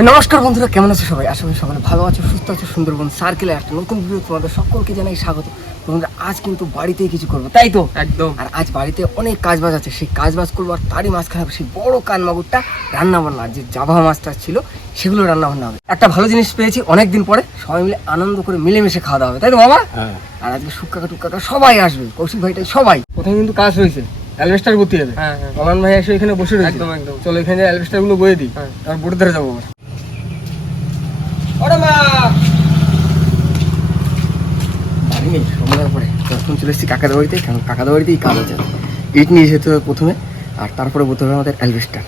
নমস্কার বন্ধুরা কেমন আছো সবাই? আশা করি সকালে ভালো আছো সুস্থ আছো। সুন্দরবন সার্কেলে একটা নতুন ভিডিও তোমাদের সকলকে জানাই স্বাগত। বন্ধুরা আজ কিন্তু বাড়িতেই কিছু করব তাই তো? একদম। আর আজ বাড়িতে অনেক কাজ বাজ আছে। সেই কাজ বাজ করব আর তারই মাঝখানে সেই বড় কান মাগুরটা রান্না বান্না যে জাভা মাছটা ছিল সেগুলো রান্না বান্না হবে। একটা ভালো জিনিস পেয়েছি অনেক দিন পরে সবাই মিলে আনন্দ করে মিলেমিশে খাওয়া দাওয়া হবে তাই তো বাবা? হ্যাঁ। আর আজকে সুক্কাকা টুক্কাকা সবাই আসবে কৌশিক ভাইটাই সবাই। প্রথমে কিন্তু কাজ হয়েছে অ্যালভেস্টার করতে হবে হ্যাঁ হ্যাঁ। ভাই এসে এখানে বসে রয়েছে। একদম, একদম। চলো এখানে অ্যালভেস্টারগুলো বয়ে দিই হ্যাঁ। তারপর বোটে ধরে যাব আবার। ওরে মা! বাড়ি নেই সন্ধ্যার পরে। তখন চলে এসেছি কাকাদের বাড়িতে কারণ কাকাদের বাড়িতেই কাজ আছে। ইট নিয়ে যেতে হবে প্রথমে আর তারপরে বলতে হবে আমাদের অ্যালভেস্টার।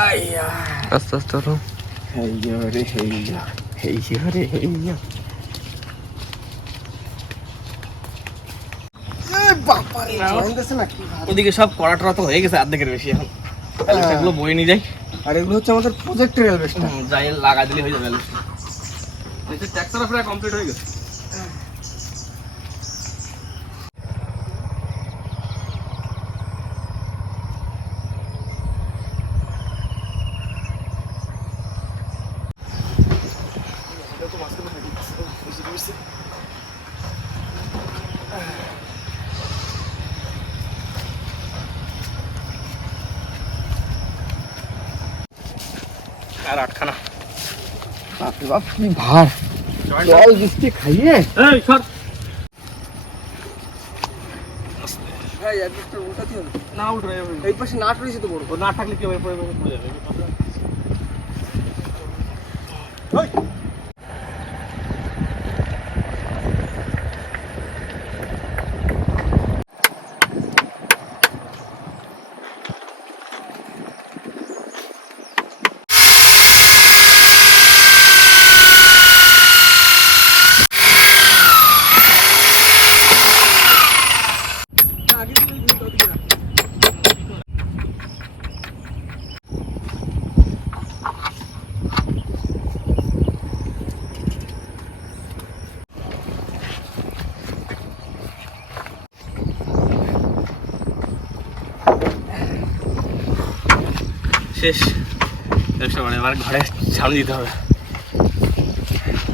আইয়া আস্তে আস্তে হেইয়া Hey, রে হেইয়া এ বাবা রে জয়েন্ট না কি ভালো। ওদিকে সব কড়া টড়া তো হয়ে গেছে অর্ধেকের বেশি এখন। এগুলো বয়ে নিয়ে যাই। আর এগুলো হচ্ছে আমাদের প্রজেক্টের অ্যালভেস্টার যাই লাগা দিলে হয়ে যাবে। ট্যাক্সার প্রায় কমপ্লিট হয়ে গেছে। আর আটখানা বাপরে বাপ কি ভার জল বৃষ্টি খাইয়ে এই সর ভাই অ্যালভেস্টার উঠাতে হবে না উঠ রে এই পাশে নাট রয়েছে তো বড় ও না থাকলে কি হবে পড়ে পড়ে পড়ে যাবে শেষ। ব্যবসা মানে এবার ঘরে সামনে দিতে হবে।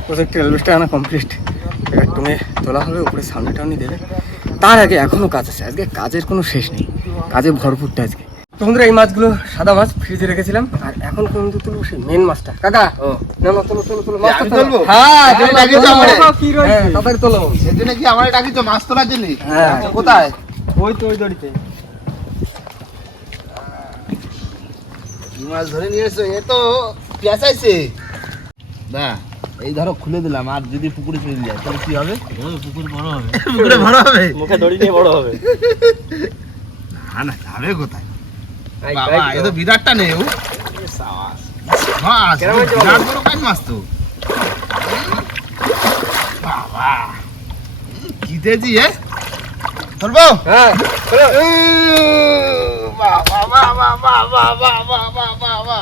প্রজেক্টের অ্যালভেস্টার আনা কমপ্লিট এটা টুমে তোলা হবে উপরে সামনে টাউনি দেবে। তার আগে এখনও কাজ আছে। আজকে কাজের কোনো শেষ নেই। কাজে ভরপুরটা আজকে। তো বন্ধুরা এই মাছগুলো সাদা মাছ ফ্রিজে রেখেছিলাম। আর এখন কিন্তু তুলবো সেই মেন মাছটা। কাকা ও। না না তোলো তোলো তোলো। তোলো। তুলবো? হ্যাঁ কি রয়েছে? হ্যাঁ, তাড়াতাড়ি তোলো। এর কি আমার ডাকিছো? মাছ তোলার জন্য? হ্যাঁ। কোথায়? ওই তো ওই দড়িতে। মাছ ধরে নিয়ে এসো এ তো পেঁচাইছে না এই ধরো খুলে দিলাম আর যদি পুকুরে চলে যায় তাহলে কি হবে? পুকুর বড় হবে। পুকুরে বড় হবে? মুখে দড়ি নিয়ে বড় হবে। না না যাবে কোথায়? বাবা এ তো বিরাটটা নেই ও মাছ বিরাট বড়? কাজ মাছ তো। বাবা কি তেজি এ? ধরবো? হ্যাঁ তোলো। বাবা বাবা বাবা বাবা বাবা বাবা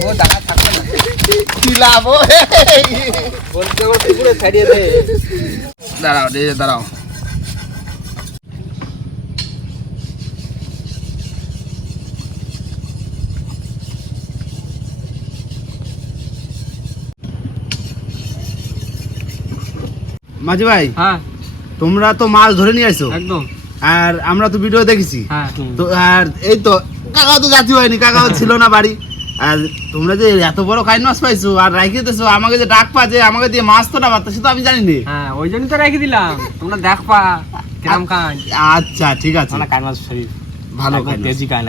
ও দাঁড়া থাকবে না কি লাভ ও? বলতে বলতে পুরো ছাড়িয়ে দে দাঁড়াও দে দাঁড়াও মাঝি ভাই হ্যাঁ। তোমরা তো মাছ ধরে নিয়ে আসো একদম। আর আমরা তো ভিডিও দেখেছি। হ্যাঁ। তো আর এই তো কাকাও তো জাতি হয়নি কাকাও ছিল না বাড়ি। আর তোমরা যে এত বড় কাইন মাছ পাইছো আর রাইখে দিতেছো আমাকে যে ডাক পা যে আমাকে দিয়ে মাছ তো না পারতো সে তো আমি জানি নি। হ্যাঁ ওই জন্য তো রেখে দিলাম। তোমরা দেখ পা আচ্ছা ঠিক আছে। কান মাছ শরীর ভালো কান?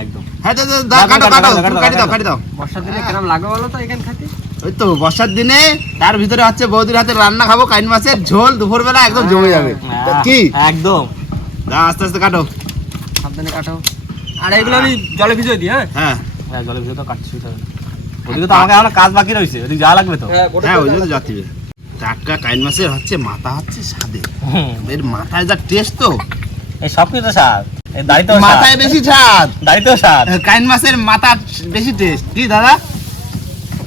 একদম। হ্যাঁ দাও, কাটো কাটো কাটি দাও কাটি। দাও বর্ষার দিনে কিরম লাগবে বলো তো এখান খাতে? ওই তো বর্ষার দিনে তার ভিতরে হচ্ছে বৌদির হাতে রান্না খাব কাইন মাছের ঝোল দুপুরবেলা একদম জমে যাবে। কি? একদম। দাও, আস্তে আস্তে কাটো। সাবধানে কাটো। আর এগুলো আমি জলে ভিজিয়ে দিই হ্যাঁ? হ্যাঁ। হ্যাঁ জলে ভিজিয়ে তো কাটছি ওদিকে তো আমাকে এখন কাজ বাকি রয়েছে ওদিকে যাওয়া লাগবে তো। হ্যাঁ হ্যাঁ। ওই জন্য টাটকা কাইন মাছের হচ্ছে মাথা হচ্ছে স্বাদে। এর মাথায় যা টেস্ট তো। এই সব কিছু স্বাদ? দাড়িতেও মাথায় বেশি স্বাদ। দাড়িতেও স্বাদ কাইন মাছের মাথা বেশি টেস্ট কি দাদা?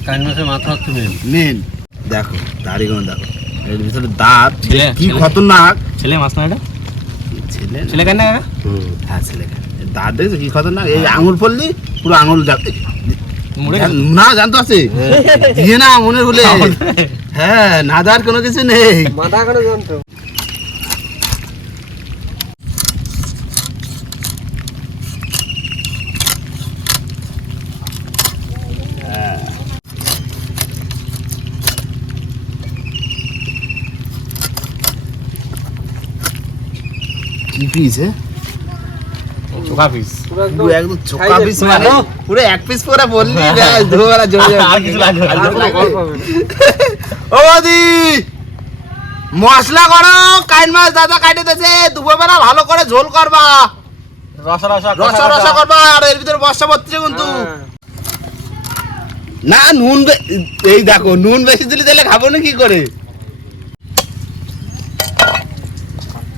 কাইন মাছের মাথা হচ্ছে মেন মেন দেখো দাড়িগুলো দেখো। এর ভিতরে দাঁত ছেলে, কি খতরনাক। ছেলে মাছ না এটা? ছেলে ছেলে কেন না হ্যাঁ ছেলে দাঁত দেখছ কি খতরনাক? এই আঙুল পড়লি পুরো আঙুল না জানতো আছে। দিয়ে না মনে হলে হ্যাঁ না দেওয়ার কোনো কিছু নেই। মাথা এখনও জানতো। কি পিস হ্যাঁ চোখা পিস পুরো একদম চোকা পিস মানে? পুরো এক পিস করে বললি ব্যাস দুবেলা জমে যাবে। আর কিছু লাগবে না। আর কিছু লাগবে? গল্প হবে না। ও বৌদি! মশলা করো কাইন মাছ দাদা কাটে দুপুরবেলা ভালো করে ঝোল করবা। রসা রসা রসা রসা করবা আর এর ভিতরে বর্ষা পড়ছে কিন্তু। হ্যাঁ। না নুন বে- এই দেখো নুন বেশি দিলে তাহলে খাব না কি করে?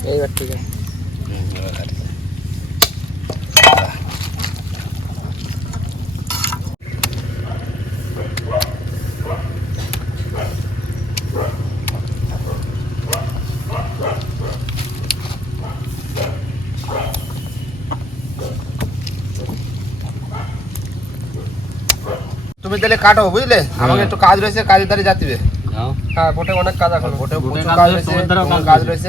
এইবার ঠিক আছে। তুমি তাহলে কাটো বুঝলে আমাকে একটু কাজ রয়েছে কাজে দাঁড়িয়ে যাতিবে হ্যাঁ বোটে অনেক কাজ এখন। বোটে প্রচুর কাজ রয়েছে, কাজ রয়েছে।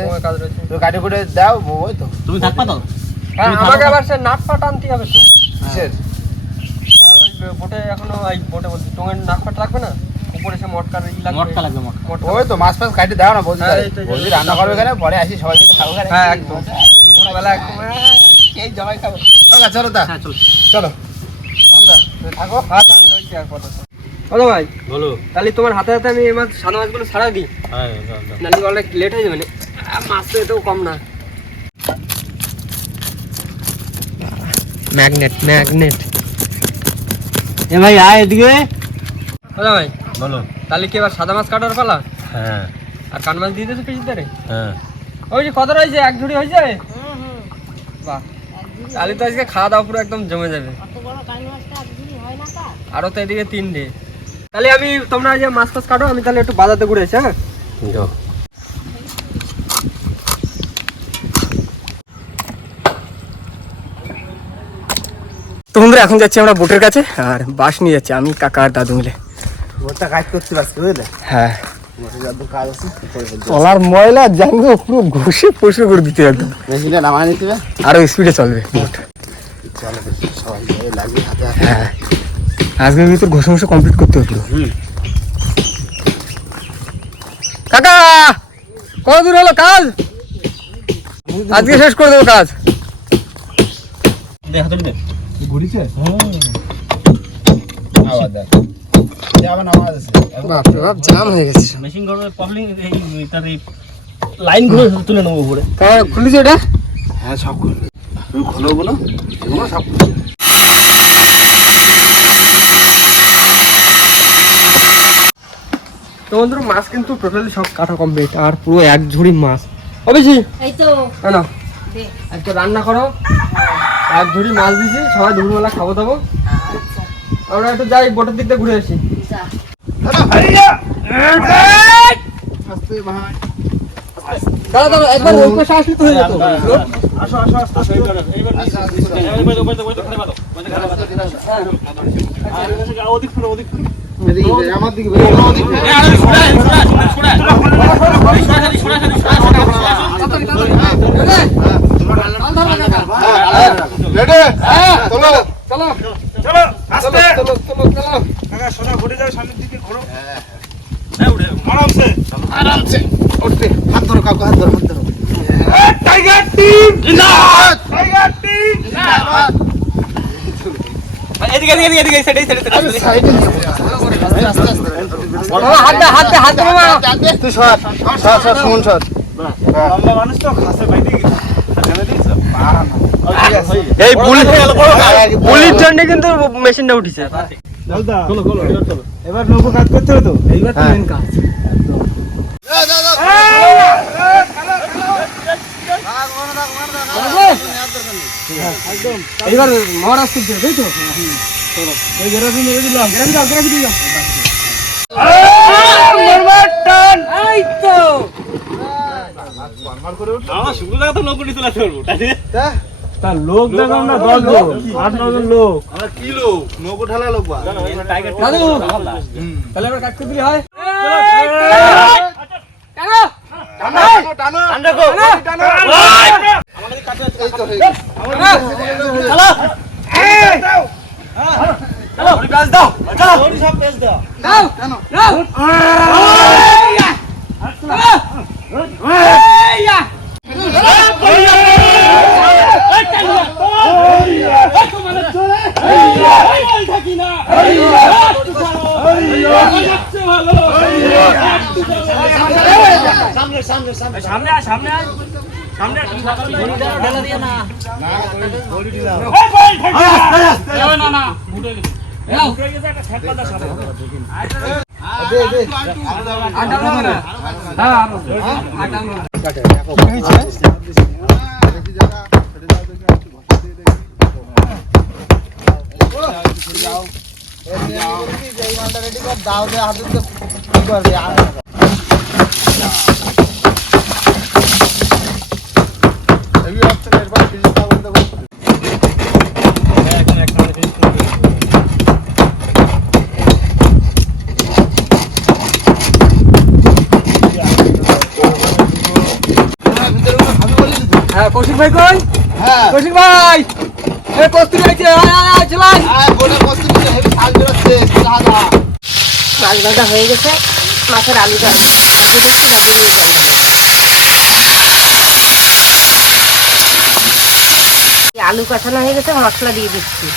কাজ করে দাও ওই তো। তুমি থাকবা তো? হ্যাঁ আমাকে আবার সে নাক আনতে হবে তো। কিসের? বোটে এখনও এই বোটে বলছি পাট না? উপরে সে মটকার ই লাগবে। মটকা লাগবে ওই তো মাছ ফাছ কাটে দাও না বলছি হ্যাঁ, বলছি রান্না করবে এখানে পরে আসি সবাই মিলে খাব হ্যাঁ একদম। দুপুরবেলা একদম হ্যাঁ, এই খাব। চলো তা। হ্যাঁ চলো। চলো। থাকো। হাত আমি রয়েছি আর কত বলো ভাই বলো। তাহলে তোমার হাতে হাতে আমি এই মাছ সাদা মাছগুলো ছাড়া দিই। হ্যাঁ। নাহলে অনেক লেট হয়ে যাবে মাছ তো এতেও কম না। ম্যাগনেট ম্যাগনেট এ ভাই আয় এদিকে। বলো ভাই বলো। তাহলে কি এবার সাদা মাছ কাটার পালা? হ্যাঁ। আর কান মাছ দিয়ে দিয়েছ ধরে হ্যাঁ। ওই যে কত রয়েছে? এক ঝুড়ি হয়েছে? বাহ। তাহলে তো আজকে খাওয়া দাওয়া পুরো একদম জমে যাবে। আরও তো এদিকে তিনটে। তাহলে আমি তোমরা যে মাছ ফাছ কাটো আমি তাহলে একটু বাজাতে ঘুরে এসে হ্যাঁ? যাও। তো বন্ধুরা এখন যাচ্ছি আমরা বোটের কাছে আর বাস নিয়ে যাচ্ছি আমি কাকা আর দাদু মিলে। ওটা কাজ করতে পারছি বুঝলে? হ্যাঁ। তলার ময়লা জানব পুরো ঘষে পশু করে দিতে একদম। আরও স্পিডে চলবে বোট। চলো সবাই লাগবে হাতে হাতে। হ্যাঁ। আজকের ভিতর ঘষে ঘষে কমপ্লিট করতে হুম। কাকা কত দূর হলো কাজ? আজকে শেষ করে দেবো কাজ। হাতে ঘুরিছে? দেখ। হয়ে এই লাইনগুলো তুলে নেব খুলেছি এটা? হ্যাঁ সব খুলবে। তুমি খোলো বলো সব খুলবে তো বন্ধুরা মাছ কিন্তু টোটালি সব কাটা কমপ্লিট আর পুরো এক ঝুড়ি মাছ। অবশ্যই এই তো। না দে আজকে রান্না করো। এক ঝুড়ি মাছ দিছি সবাই দুপুরবেলা খাব দাবো। আমরা একটু যাই বোটের দিক দিয়ে ঘুরে আসি। দাঁড়া দাঁড়া একবার ওই পাশে আসলে তো হয়ে যেত। আমার দিকে বেরো, আমার দিকে বেরো। আরামসে উঠতে হাত ধরো কাকু হাত ধরো হাত ধরো এদিকে এদিকে এদিকে এদিকে সাইডে সাইডে সাইডে এই বুলির কিন্তু মেশিনটা উঠিছে। এবার নৌকো কাজ করতে হবে এইবার কাজ। এইবার মহারাজ করছে তাই তো? গ্রাফি দিয়ে দিলাম গ্রাফি দিয়ে দাও লোক চলে চলবো তাই তা? লোক দেখাম না দশ লোক। আট নজন লোক। কি লোক? নৌকো ঢালা লোক বা? টাইগার দাদু! তাহলে এবার কাটতে দিলে হয়? সামনে সামনে আয় সামনে আয়, তুমি সামনে আয়। ঢেলা দিয়ে না। না না দাও সামনে হ্যাঁ কৌশিক ভাই কই? হ্যাঁ। কৌশিক ভাই! এই প্রস্তুতি হয়েছে আয় আয় আয় চলাই আয় হেভি বেরোচ্ছে সোজা মাছ ভাজা হয়ে গেছে। মাছের আলুটা ভাজে দিচ্ছি ভাজে দিয়ে জল দেবো এই আলু কাঁচানো হয়ে গেছে মশলা দিয়ে দিচ্ছি।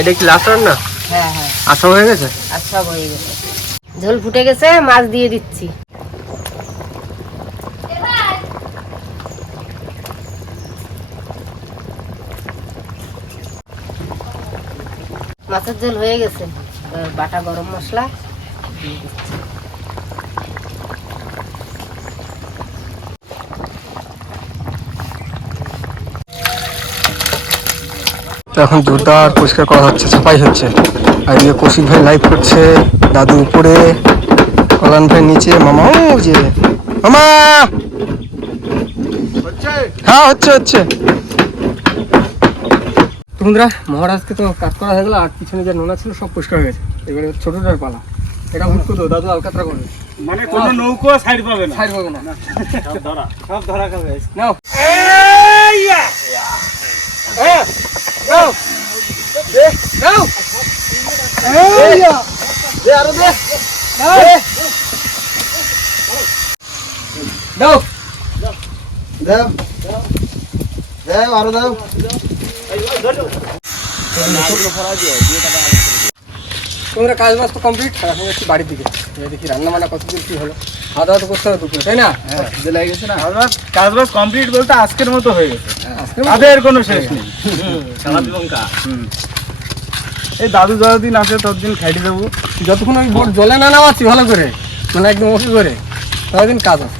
এটা কি লাস্ট রান্না? হ্যাঁ হ্যাঁ। আশা হয়ে গেছে? আর সব হয়ে গেছে। ঝোল ফুটে গেছে মাছ দিয়ে দিচ্ছি। মাছের ঝোল হয়ে গেছে। বাটা গরম মশলা। দিয়ে দিচ্ছি এখন জোরদার পরিষ্কার করা হচ্ছে ছাপাই হচ্ছে। আর এদিকে কৌশিক ভাই লাইভ করছে দাদু উপরে কলান ভাই নিচে মামা ও যে মামা! হ্যাঁ হচ্ছে হচ্ছে। বন্ধুরা মহারাজকে তো কাজ করা হয়ে গেল আর পিছনে যে নোনা ছিল সব পরিষ্কার হয়ে গেছে। এবারে ছোটটার পালা। এটা হুট করো দাদু আলকাতরা করবে। মানে কোনো নৌকো সাইড পাবে না। ছাড় পাবে না। সব ধরা। সব ধরা খাবে। নাও। নাও। দে নাও। দে আরও দে। নাও। দাও। দেও। দেও আরও দেও। তোমরা কাজ বাজ তো কমপ্লিট এখন একটু বাড়ির দিকে। দেখি রান্না বান্না কতদূর কি হলো। খাওয়া দাওয়া তো করতে হবে দুপুরে তাই না? খিদে লেগে গেছে না? কাজ বাজ কমপ্লিট বলতে আজকের মতো হয়ে গেছে। আজকে তাদের কোনো শেষ নেই। এই দাদু যতদিন আছে ততদিন খাইতে দেবো। যতক্ষণ ওই বোট জলে না নামাচ্ছি ভালো করে মানে একদম ওকে করে ততদিন কাজ আছে।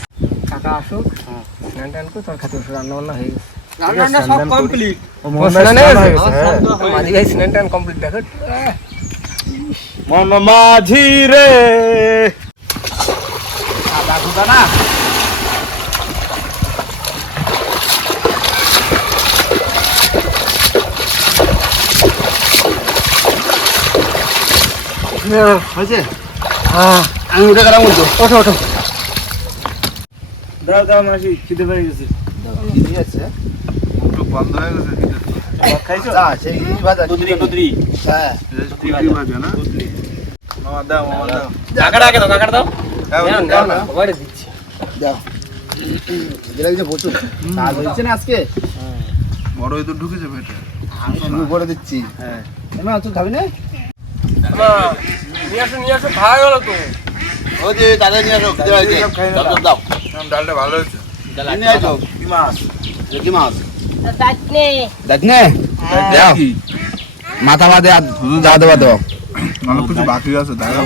কাকা আসুক স্নান টান করে তোর খাতে রান্না বান্না হয়ে গেছে। রান্না সব কমপ্লিট ও, হয়ে গেছে? মাঝি ভাই স্নান টান কমপ্লিট দেখো। মন মাঝি রে। হয়েছে? আমি উঠে গেলাম উঠো। ওঠো ওঠো। দাও দাও মাসি খিদে পেয়ে গেছে। বন্ধ হয়ে গেছে খাইছো? যা সেই ইলিশ ভাজা কুদরি কুদরি হ্যাঁ। টিকি ভাজা না? মামা দাও মামা দাও। কাকাটা আগে দাও কাকাটা দাও। দাও, দাও দাও না। না দিচ্ছি। দাও। এগুলো যে প্রচুর। কাজ হয়েছে না আজকে? বড় তো ঢুকেছে পেটে। আমি শুরু করে দিচ্ছি। হ্যাঁ। এমন তুই খাবি না? নিয়ে আসো নিয়ে আসো খাওয়া গেল তো। ওই যে দাদা নিয়ে আসো দাও, দাও, ডালটা ভালো হয়েছে। নিয়ে আসো মাছ কি দাও মাথা বাদে দেওয়া অনেক কিছু বাকি আছে দেখা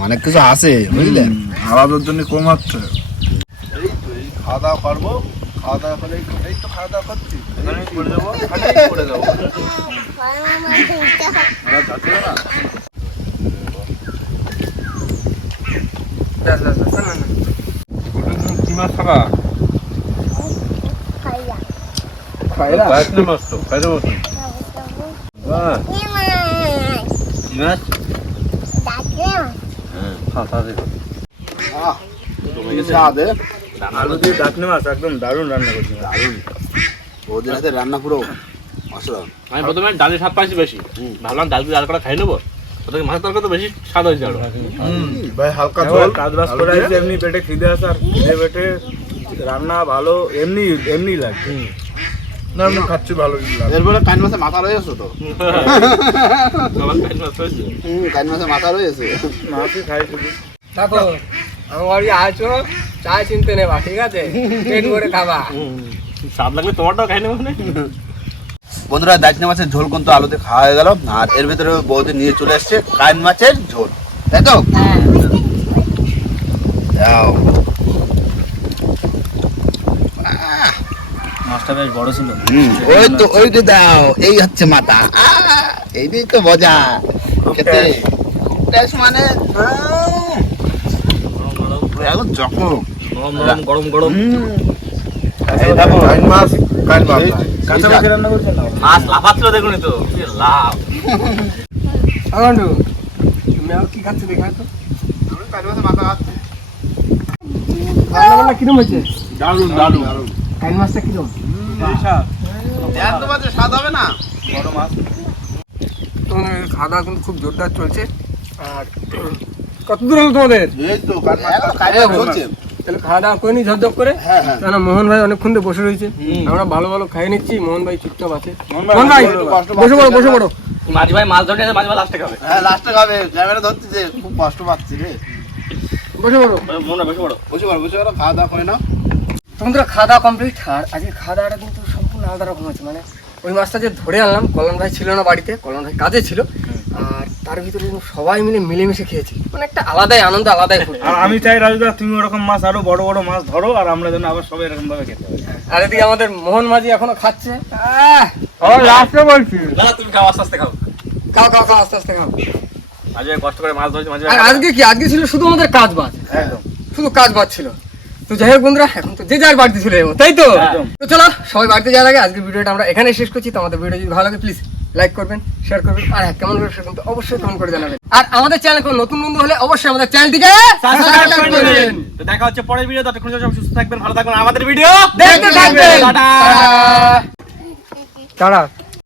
অনেক কিছু আছে বুঝলে আলাদার জন্য কম হচ্ছে এই তো এই খাওয়া দাওয়া করব খাওয়া দাওয়া করে এই- তো খাওয়া দাওয়া করছি পড়ে যাব না। কি মাছ থাকা মাছ তো বাহ কি মাছ হ্যাঁ আলু দিয়ে ডাকনি মাছ একদম দারুণ রান্না করছি দারুণ ওদের হাতে রান্না পুরো অসাধারণ আমি প্রথমে ডালের স্বাদ পাইছি বেশি ভাবলাম ডাল দিয়ে ডাল করা খাই নেব ওটাকে মাছের তরকারি তো বেশি স্বাদ হয়েছে আরও ভাই হালকা ঝোল কাজ বাজ করে এমনি পেটে খিদে আছে আর খিদে পেটে রান্না ভালো এমনি এমনি লাগে না এমনি খাচ্ছি ভালো লাগে এরপরে কান মাসে মাথা রয়েছে তো। কান মাসে মাথা রয়েছে। মাছই খাই শুধু। দেখো আমার বাড়ি আছো চা চিনতে নেবা ঠিক আছে? পেট ভরে খাবা। স্বাদ লাগলে তোমারটাও খাই নেব না? বন্ধুরা দাইচিনা মাছের ঝোল কিন্তু আলুতে খাওয়া হয়ে গেল। আর এর ভিতরে বৌদি নিয়ে চলে এসছে কান মাছের ঝোল। তাই তো? দাও মাছটা বেশ বড় ছিল। ওই তো ওই তো দাও এই হচ্ছে মাথা। আহ, এইটাই তো মজা। খেতে। টেস্ট মানে গরম গরম এই দেখো কাইন মাছ কাইন মাছ। কাঁচা মাছ রান্না করছেন মাছ লাফাচ্ছিল দেখুন তো। লাভ আগান্ডু তুমি আর কি খাচ্ছ দেখা তো কান মাছে মাথা খাচ্ছে। রান্না বান্না কিরম হয়েছে? দারুণ দারুণ। কাইন মাছটা কিরম স্বাদ হবে না? তোমাদের খাওয়া কিন্তু খুব জোরদার চলছে। আর কত দূর হলো তোমাদের? এই তো কাইন মাছ এখন কান মাছ চলছে। তাহলে খাওয়া দাওয়া করে নি ঝপঝপ করে? হ্যাঁ হ্যাঁ। কেন মোহন ভাই অনেকক্ষণ ধরে বসে রয়েছে। আমরা ভালো ভালো খাই নিচ্ছি। মোহন ভাই চুপচাপ আছে। মোহন মোহন ভাই বসে পড়ো বসে পড়ো। মাঝি ভাই মাছ ধরে মাঝি ভাই লাস্টে খাবে। হ্যাঁ লাস্টে খাবে। ক্যামেরা ধরতে যে খুব কষ্ট পাচ্ছি রে। বসে পড়ো। মনে বেশি বড় বসে পারো বসে পারো খাওয়া দাওয়া করে নাও। তোমাদের খাওয়া দাওয়া কমপ্লিট আর আজকে খাওয়া দাওয়াটা কিন্তু সম্পূর্ণ আলাদা রকম হয়েছে। মানে ওই মাছটা যে ধরে আনলাম কল্যাণ ভাই ছিল না বাড়িতে কল্যাণ ভাই কাজে ছিল। আর তার ভিতরে কিন্তু সবাই মিলে মিলেমিশে খেয়েছি। মানে একটা আলাদাই আনন্দ আলাদাই আর আমি চাই রাজুদা তুমি ওরকম মাছ আরও বড় বড় মাছ ধরো আর আমরা যেন আবার সবাই এরকম ভাবে খেতে পারি। আর এদিকে আমাদের মোহন মাঝি এখনও খাচ্ছে। লাস্টে বলছি। না তুমি খাও আস্তে আস্তে খাও। খাও খাও খাও আস্তে আস্তে খাও। ভাই কষ্ট করে মাছ ধরেছে মাঝি আর ভাই আজকে কি? আজকে ছিল শুধু আমাদের কাজ বাজ। একদম। শুধু কাজ বাজ ছিল। তো যাই হোক বন্ধুরা এখন তো যে যার বাড়িতে চলে যাব তাই তো? তো চলো সবাই বাড়িতে যাওয়ার আগে আজকের ভিডিওটা আমরা এখানে শেষ করছি। তো আমাদের ভিডিও যদি ভালো লাগে প্লিজ লাইক করবেন শেয়ার করবেন আর হ্যাঁ কেমন করে কিন্তু অবশ্যই কমেন্ট করে জানাবেন। আর আমাদের চ্যানেল কোনো নতুন বন্ধু হলে অবশ্যই আমাদের চ্যানেলটিকে সাবস্ক্রাইব করে দেবেন তো দেখা হচ্ছে পরের ভিডিও ততক্ষণ সব সুস্থ থাকবেন ভালো থাকবেন। আমাদের ভিডিও দেখতে থাকবেন। টাটা।